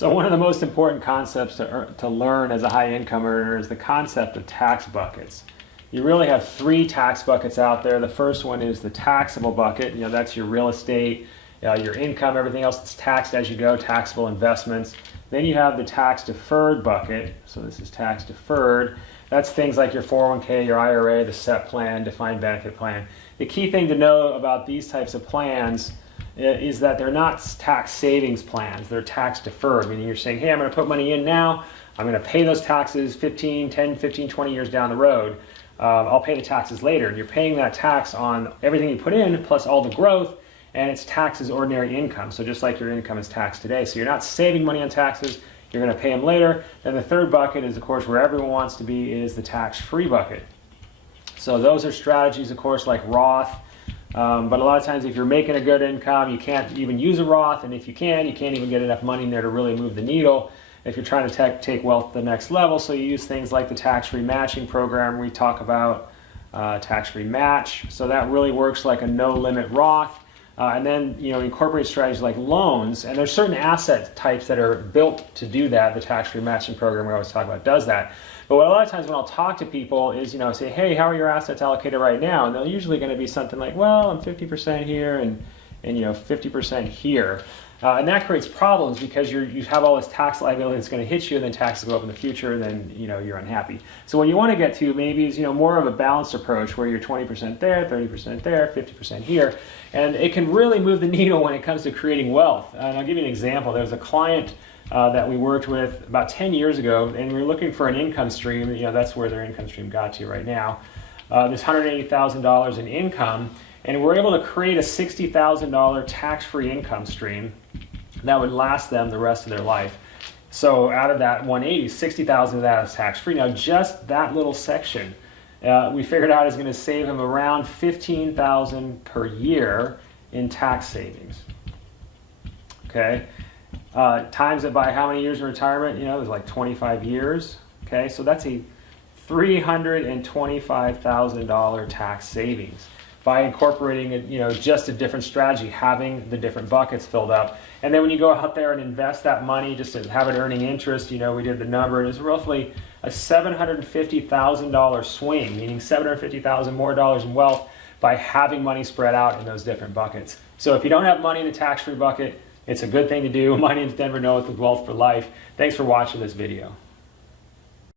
So one of the most important concepts to learn as a high income earner is the concept of tax buckets. You really have three tax buckets out there. The first one is the taxable bucket. That's your real estate, your income, everything else that's taxed as you go, taxable investments. Then you have the tax deferred bucket. So this is tax deferred. That's things like your 401k, your IRA, the SEP plan, defined benefit plan. The key thing to know about these types of plans is that they're not tax savings plans. They're tax deferred, meaning you're saying, hey, I'm going to put money in now. I'm going to pay those taxes 10, 15, 20 years down the road. I'll pay the taxes later. And you're paying that tax on everything you put in plus all the growth, and it's taxed as ordinary income. So just like your income is taxed today. So you're not saving money on taxes. You're going to pay them later. Then the third bucket is, of course, where everyone wants to be, is the tax-free bucket. So those are strategies, of course, like Roth. But a lot of times if you're making a good income, you can't even use a Roth. And if you can't even get enough money in there to really move the needle if you're trying to take wealth to the next level. So you use things like the tax-free matching program. We talk about tax-free match. So that really works like a no-limit Roth. And then incorporate strategies like loans, and there's certain asset types that are built to do that. The tax-free matching program we always talk about does that. But a lot of times when I'll talk to people is, say, hey, how are your assets allocated right now? And they're usually going to be something like, well, I'm 50% here and 50% here. And that creates problems because you have all this tax liability that's going to hit you, and then taxes go up in the future, and then you're unhappy. So what you want to get to maybe is more of a balanced approach where you're 20% there, 30% there, 50% here, and it can really move the needle when it comes to creating wealth. And I'll give you an example. There was a client that we worked with about 10 years ago, and we were looking for an income stream. That's where their income stream got to right now. This $180,000 in income. And we're able to create a $60,000 tax-free income stream that would last them the rest of their life. So out of that 180, 60,000 of that is tax-free. Now just that little section, we figured out is going to save them around $15,000 per year in tax savings. Okay, times it by how many years in retirement? It was like 25 years. Okay, so that's a $325,000 tax savings by incorporating just a different strategy, having the different buckets filled up. And then when you go out there and invest that money just to have it earning interest, we did the number, and it's roughly a $750,000 swing, meaning $750,000 more dollars in wealth by having money spread out in those different buckets. So if you don't have money in the tax-free bucket, it's a good thing to do. My name is Denver Noah with Wealth for Life. Thanks for watching this video.